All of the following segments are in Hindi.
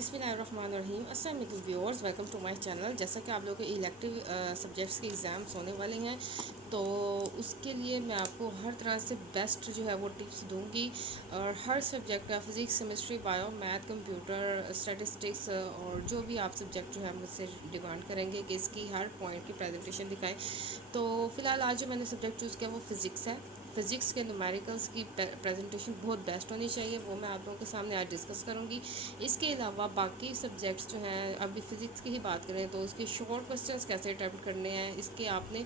बिस्मिल्लाहिर्रहमानिर्रहीम। अस्सलाम वालेकुम viewers, welcome to my channel. जैसा कि आप लोगों के इलेक्टिव सब्जेक्ट्स के एग्ज़ाम्स होने वाले हैं, तो उसके लिए मैं आपको हर तरह से बेस्ट जो है वो टिप्स दूंगी। और हर सब्जेक्ट का physics, chemistry, bio, math, computer, statistics और जो भी आप सब्जेक्ट जो है मुझसे डिमांड करेंगे कि इसकी हर पॉइंट की प्रेजेंटेशन दिखाएं। तो फ़िलहाल आज जो मैंने सब्जेक्ट चूज़ किया वो फ़िज़िक्स है। फ़िज़िक्स के न्यूमेरिकल्स की प्रेजेंटेशन बहुत बेस्ट होनी चाहिए, वो मैं आप लोगों के सामने आज डिस्कस करूँगी। इसके अलावा बाकी सब्जेक्ट्स जो हैं, अभी फ़िज़िक्स की ही बात करें तो उसके शॉर्ट क्वेश्चंस कैसे अटैम्प्ट करने हैं, इसके आपने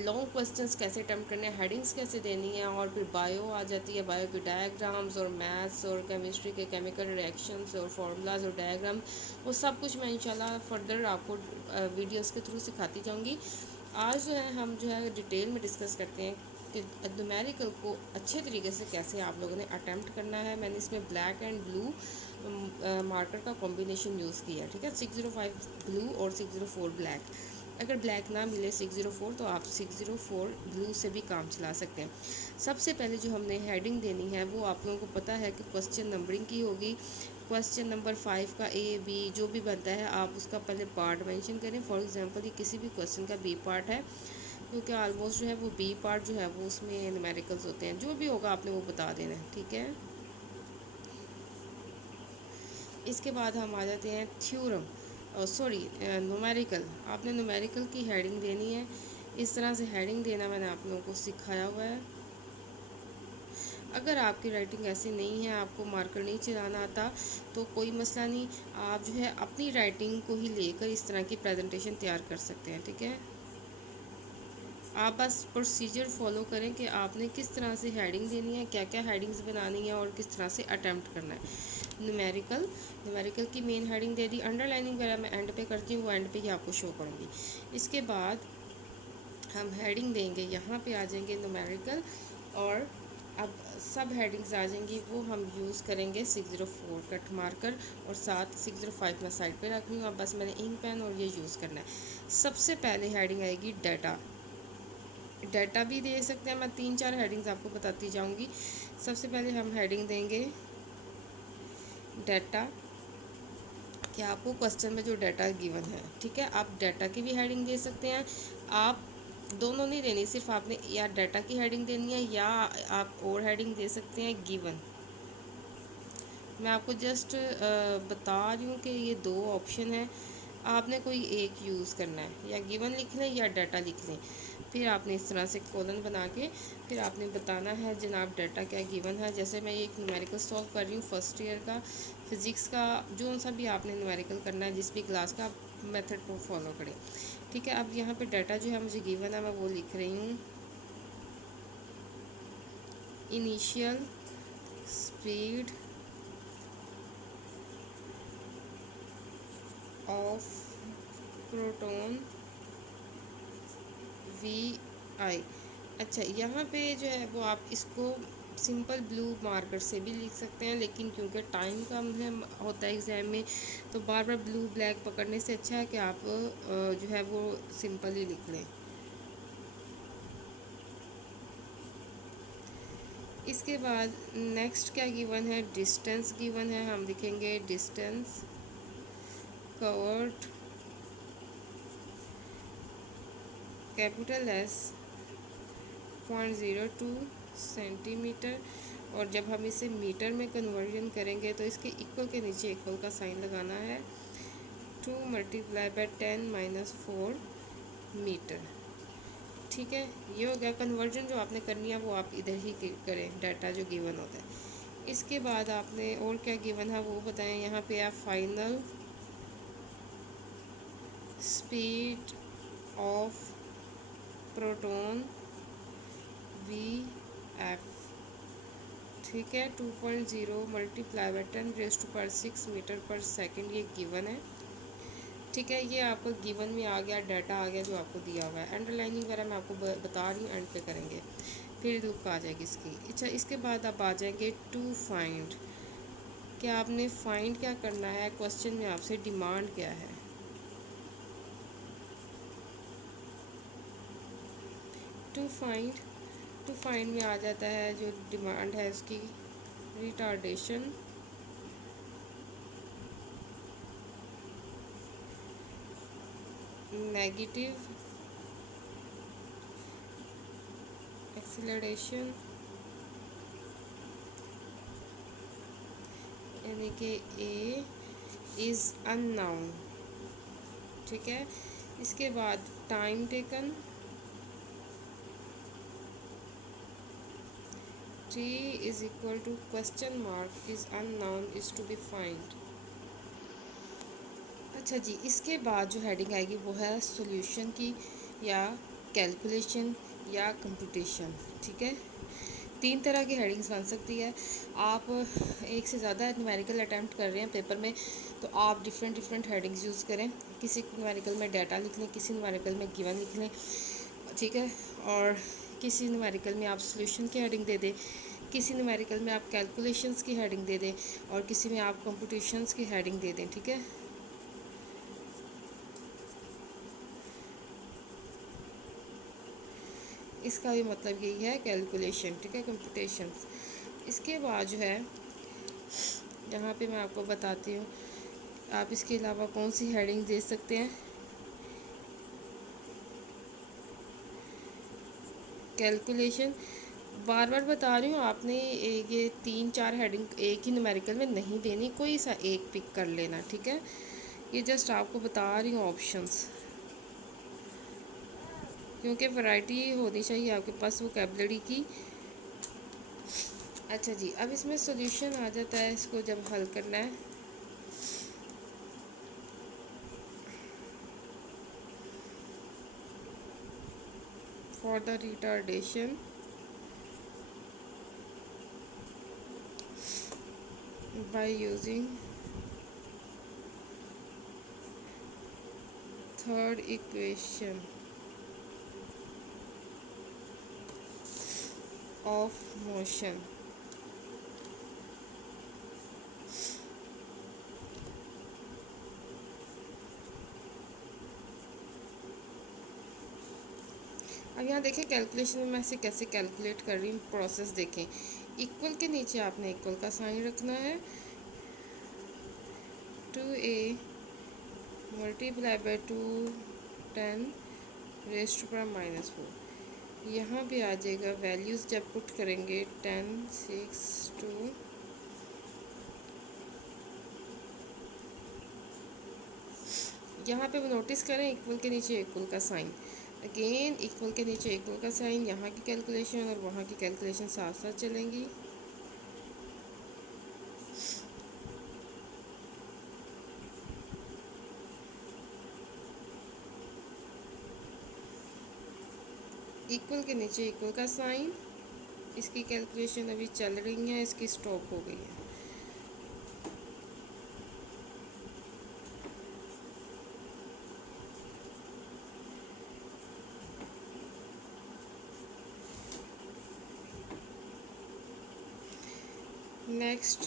लॉन्ग क्वेश्चंस कैसे अटैम्प्ट करने हैं, हेडिंग्स कैसे देनी है। और फिर बायो आ जाती है, बायो के डायग्राम्स और मैथ्स और केमिस्ट्री के केमिकल रिएक्शंस और फार्मूलाज और डायग्राम, वो सब कुछ मैं इंशाल्लाह फर्दर आपको वीडियोस के थ्रू सिखाती जाऊँगी। आज जो है हम जो है डिटेल में डिस्कस करते हैं कि न्यूमेरिकल को अच्छे तरीके से कैसे आप लोगों ने अटैम्प्ट करना है। मैंने इसमें ब्लैक एंड ब्लू मार्कर का कॉम्बिनेशन यूज़ किया है, ठीक है। 605 ब्लू और 604 ब्लैक। अगर ब्लैक ना मिले 604 तो आप 604 ब्लू से भी काम चला सकते हैं। सबसे पहले जो हमने हेडिंग देनी है वो आप लोगों को पता है कि क्वेश्चन नंबरिंग की होगी। क्वेश्चन नंबर 5 का ए बी जो भी बनता है आप उसका पहले पार्ट मेंशन करें। फॉर एग्जांपल ये किसी भी क्वेश्चन का बी पार्ट है, क्योंकि ऑलमोस्ट जो है वो बी पार्ट जो है वो उसमें न्यूमेरिकल्स होते हैं। जो भी होगा आपने वो बता देना है, ठीक है। इसके बाद हम आ जाते हैं थ्योरम, सॉरी न्यूमेरिकल। आपने न्यूमेरिकल की हेडिंग देनी है, इस तरह से हेडिंग देना मैंने आप लोगों को सिखाया हुआ है। अगर आपकी राइटिंग ऐसी नहीं है, आपको मार्कर नहीं चलाना आता, तो कोई मसला नहीं, आप जो है अपनी राइटिंग को ही लेकर इस तरह की प्रेजेंटेशन तैयार कर सकते हैं, ठीक है। आप बस प्रोसीजर फॉलो करें कि आपने किस तरह से हेडिंग देनी है, क्या क्या हेडिंग्स बनानी है और किस तरह से अटैम्प्ट करना है। न्यूमेरिकल की मेन हेडिंग दे दी। अंडरलाइनिंग वगैरह मैं एंड पे करती हूँ, वो एंड पे ही आपको शो करूँगी। इसके बाद हम हेडिंग देंगे, यहाँ पे आ जाएंगे न्यूमेरिकल, और अब सब हेडिंग्स आ जाएंगी, वो हम यूज़ करेंगे 604 कट मार्कर, और साथ 605 मैं साइड पे रख रही हूँ। अब बस मैंने इंक पेन और ये यूज़ करना है। सबसे पहले हेडिंग आएगी डाटा। डाटा भी दे सकते हैं, मैं 3-4 हेडिंग्स आपको बताती जाऊंगी। सबसे पहले हम हेडिंग देंगे डाटा, कि आपको क्वेश्चन में जो डाटा गिवन है, ठीक है। आप डाटा की भी हेडिंग दे सकते हैं, आप दोनों नहीं देनी, सिर्फ आपने या डाटा की हेडिंग देनी है या आप और हेडिंग दे सकते हैं गिवन। मैं आपको जस्ट बता रही हूँ कि ये दो ऑप्शन है, आपने कोई एक यूज़ करना है, या गिवन लिख लें या डाटा लिख लें। फिर आपने इस तरह से कॉलन बना के फिर आपने बताना है जनाब डाटा क्या गिवन है। जैसे मैं एक न्यूमेरिकल सॉल्व कर रही हूँ फर्स्ट ईयर का फ़िज़िक्स का, जो सा भी आपने न्यूमेरिकल करना है जिस भी क्लास का, आप मेथड को फॉलो करें, ठीक है। अब यहाँ पे डाटा जो है मुझे गिवन है, मैं वो लिख रही हूँ। Initial speed of proton V I. अच्छा, यहाँ पे जो है वो आप इसको सिंपल ब्लू मार्कर से भी लिख सकते हैं, लेकिन क्योंकि टाइम कम है होता है एग्ज़ाम में, तो बार बार ब्लू ब्लैक पकड़ने से अच्छा है कि आप जो है वो सिंपल ही लिख लें। इसके बाद नेक्स्ट क्या गिवन है, डिस्टेंस गिवन है। हम लिखेंगे distance covered capital S 0.02 centimetre, और जब हम इसे मीटर में कन्वर्जन करेंगे तो इसके इक्वल के नीचे इक्वल का साइन लगाना है। 2 × 10⁻4 मीटर, ठीक है। ये हो गया कन्वर्जन। जो आपने करनी है वो आप इधर ही करें, डाटा जो गिवन होता है। इसके बाद आपने और क्या गिवन है वो बताएं। यहाँ पे आप final speed of proton V F, ठीक है, 2.0 × 10⁻6 मीटर पर सेकंड, ये गिवन है, ठीक है। ये आपको गिवन में आ गया, डाटा आ गया जो आपको दिया हुआ है। अंडरलाइनिंग वगैरह मैं आपको बता रही हूँ, एंड पे करेंगे, फिर लुक आ जाएगी इसकी। अच्छा, इसके बाद आप आ जाएंगे टू फाइंड, क्या आपने फाइंड क्या करना है, क्वेश्चन में आपसे डिमांड क्या है। टू फाइंड, टू फाइंड में आ जाता है जो डिमांड है उसकी, रिटार्डेशन नेगेटिव एक्सीलरेशन यानी कि ए इज़ अननाउन। ठीक है, इसके बाद time taken T is equal to question mark is unknown is to be find. अच्छा जी, इसके बाद जो हेडिंग आएगी वो है सॉल्यूशन की या कैलकुलेशन या कंप्यूटेशन। ठीक है, तीन तरह की हेडिंग्स बन सकती है। आप एक से ज़्यादा न्यूमेरिकल अटैम्प्ट कर रहे हैं पेपर में, तो आप डिफरेंट डिफरेंट हेडिंग्स यूज़ करें। किसी न्यूमेरिकल में डाटा लिख लें, किसी न्यूमेरिकल में गिवन लिख लें। ठीक है, और किसी न्यूमेरिकल में आप सॉल्यूशन की हेडिंग दे दें, किसी न्यूमेरिकल में आप कैलकुलेशंस की हेडिंग दे दें, और किसी में आप कंप्यूटेशंस की हेडिंग दे दें। ठीक है, इसका भी मतलब यही है कैलकुलेशन। ठीक है, कंप्यूटेशंस। इसके बाद जो है यहाँ पे मैं आपको बताती हूँ आप इसके अलावा कौन सी हेडिंग दे सकते हैं। कैलकुलेशन बार बार बता रही हूँ, आपने ये 3-4 हेडिंग एक ही न्यूमेरिकल में नहीं देनी, कोई सा एक पिक कर लेना। ठीक है, ये जस्ट आपको बता रही हूँ ऑप्शंस, क्योंकि वैरायटी होनी चाहिए आपके पास वोकैबुलरी की। अच्छा जी, अब इसमें सॉल्यूशन आ जाता है, इसको जब हल करना है। For the retardation by using third equation of motion. अब यहाँ देखें कैलकुलेशन में मैं इसे कैसे कैलकुलेट कर रही हूँ, प्रोसेस देखें। इक्वल के नीचे आपने इक्वल का साइन रखना है, 2a मल्टीप्लाई बाई 2 10 रेस्ट पर -4। यहाँ पे आ जाएगा वैल्यूज़ जब पुट करेंगे 10 6 2। यहाँ पे वो नोटिस करें इक्वल के नीचे इक्वल का साइन, अगेन इक्वल के नीचे इक्वल का साइन। यहाँ की कैलकुलेशन और वहाँ की कैलकुलेशन साथ साथ चलेंगी। इक्वल के नीचे इक्वल का साइन, इसकी कैलकुलेशन अभी चल रही है, इसकी स्टॉप हो गई है। Next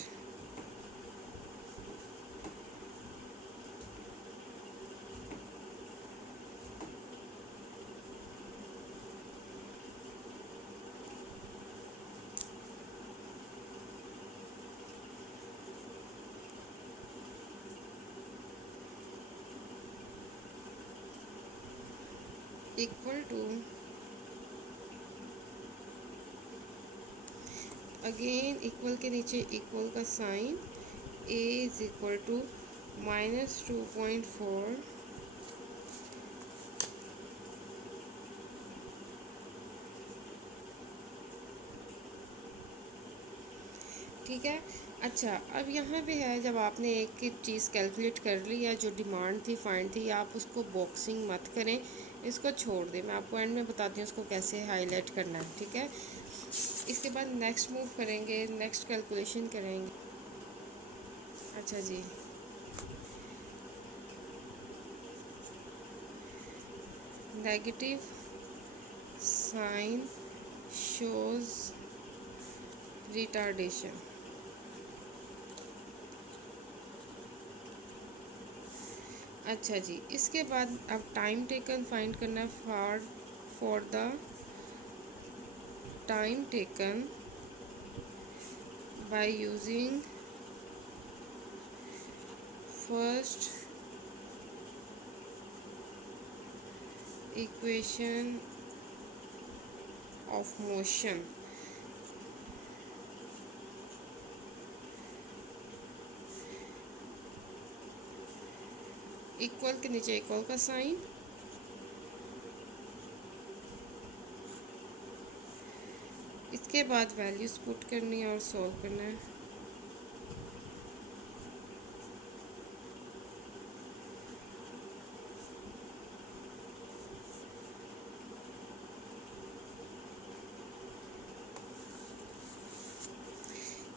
equal to, again equal के नीचे इक्वल का sign, a is equal to -2.4 ठीक है। अच्छा, अब यहाँ पे है जब आपने एक चीज़ कैलकुलेट कर ली या जो डिमांड थी फाइंड थी, आप उसको बॉक्सिंग मत करें, इसको छोड़ दें। मैं आपको एंड में बताती हूँ उसको कैसे हाईलाइट करना है। ठीक है, इसके बाद नेक्स्ट मूव करेंगे, नेक्स्ट कैलकुलेशन करेंगे। अच्छा जी, नेगेटिव साइन शोज रिटार्डेशन। अच्छा जी, इसके बाद अब टाइम टेकन फाइंड करना है। For the time taken by using first equation of motion. Equal के नीचे इक्वल का साइन, इसके बाद वैल्यूज पुट करनी है और सॉल्व करना है।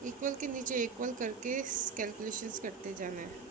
इक्वल के नीचे इक्वल करके कैलकुलेशंस करते जाना है।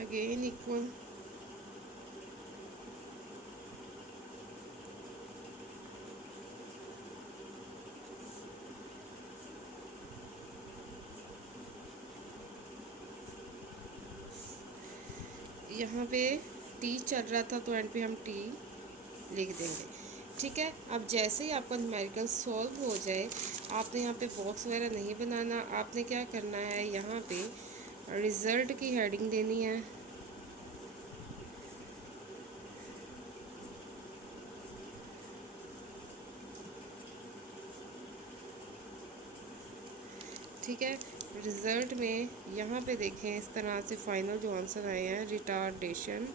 अगेन इक्वल, यहाँ पे टी चल रहा था तो एंड पे हम टी लिख देंगे। ठीक है, अब जैसे ही आपका न्यूमेरिकल सॉल्व हो जाए, आपने यहाँ पे बॉक्स वगैरह नहीं बनाना। आपने क्या करना है, यहाँ पे रिज़ल्ट की हेडिंग देनी है। ठीक है, रिज़ल्ट में यहाँ पे देखें इस तरह से फाइनल जो आंसर आए हैं, रिटार्डेशन,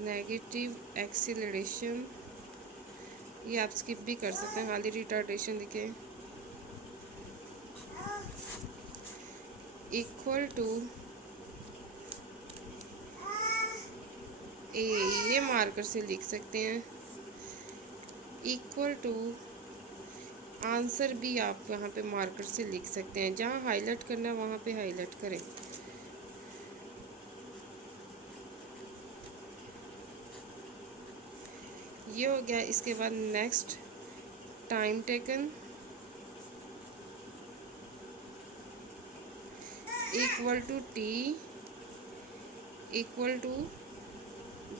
नेगेटिव एक्सीलरेशन, ये आप स्किप भी कर सकते हैं, खाली रिटार्डेशन लिखें, इक्वल टू ए, ये मार्कर से लिख सकते हैं, इक्वल टू आंसर भी आप यहाँ पे मार्कर से लिख सकते हैं। जहाँ हाईलाइट करना है वहाँ पे हाईलाइट करें। ये हो गया। इसके बाद next time taken equal to T equal to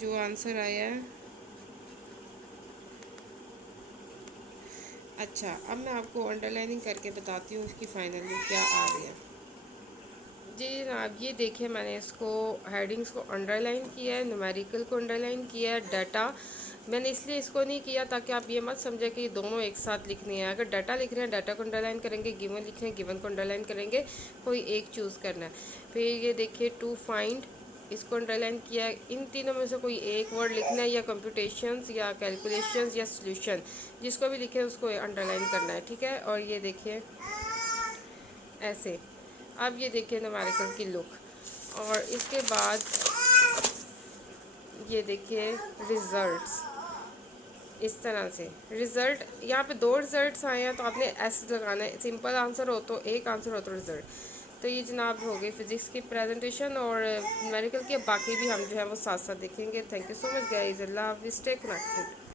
जो आंसर आया है। अच्छा, अब मैं आपको अंडरलाइनिंग करके बताती हूँ उसकी फाइनली क्या आ रही है। जी जनाब, ये देखिए मैंने इसको हेडिंग्स को अंडरलाइन किया है, न्यूमेरिकल को अंडरलाइन किया है, डाटा मैंने इसलिए इसको नहीं किया ताकि आप ये मत समझे कि दोनों एक साथ लिखनी है। अगर डाटा लिख रहे हैं डाटा को अंडरलाइन करेंगे, गिवन लिख रहे हैं गिवन को अंडरलाइन करेंगे, कोई एक चूज़ करना है। फिर ये देखिए टू फाइंड, इसको अंडरलाइन किया है। इन तीनों में से कोई एक वर्ड लिखना है, या कंप्यूटेशंस या कैलकुलेशंस या सोल्यूशन, जिसको भी लिखे उसको अंडरलाइन करना है। ठीक है, और ये देखिए ऐसे। अब ये देखिए न्यूमेरिकल की लुक, और इसके बाद ये देखिए रिज़ल्ट्स। इस तरह से रिज़ल्ट, यहाँ पे दो रिज़ल्ट्स आए हैं तो आपने एस लगाना है। सिंपल आंसर हो तो एक, आंसर हो तो रिज़ल्ट। तो ये जनाब हो गई फिज़िक्स की प्रेजेंटेशन, और न्यूमेरिकल के बाकी भी हम जो है वो साथ साथ देखेंगे। Thank you so much guys, अल्लाह हाफिज़, स्टे कनेक्टेड।